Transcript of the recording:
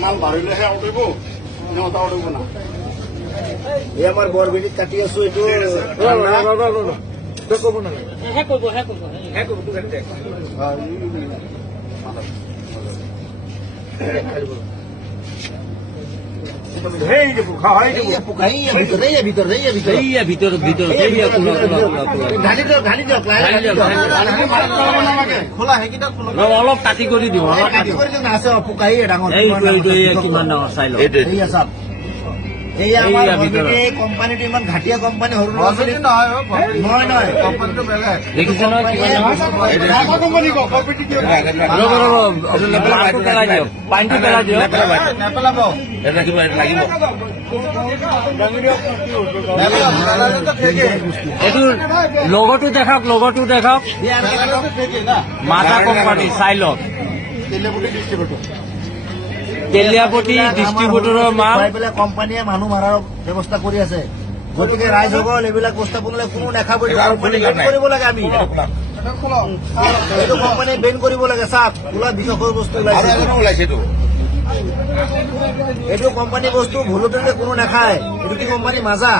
মাল বাড়িলেহে উঠিব নটা উঠিব না এই আমাৰ বৰবেটি কাটি আছো এইটো কব না অলপ কাটি কৰি দিওঁ পোকাই ডাঙৰ কিমান ডাঙৰ চাই লওঁ কোম্পানীটো ইমান ঘাটিয়া কোম্পানী সৰু নহয় কোম্পানীটো বেলেগ দেখিছে নহয় পেলাই দিয়ক পানীটো পেলাই দিয়ক নেপেলাব এইটো লগতো দেখাওক মাতা কোম্পানী চাই লওক তেলিয়াপতি ডিষ্ট্ৰিবিউটৰৰ মাল কোম্পানীয়ে মানুহ মাৰাৰ ব্যৱস্থা কৰি আছে গতিকে ৰাইজসকল এইবিলাক বস্তু আপোনালোকে কোনো নাখাব কৰিব লাগে আমি এইটো কোম্পানীয়ে বেন কৰিব লাগে চাওক ওলা বিষয়ৰ বস্তু ওলাইছে এইটো কোম্পানী বস্তু ভুলতে কোনো নাখায় এইটো কি কোম্পানী মাজা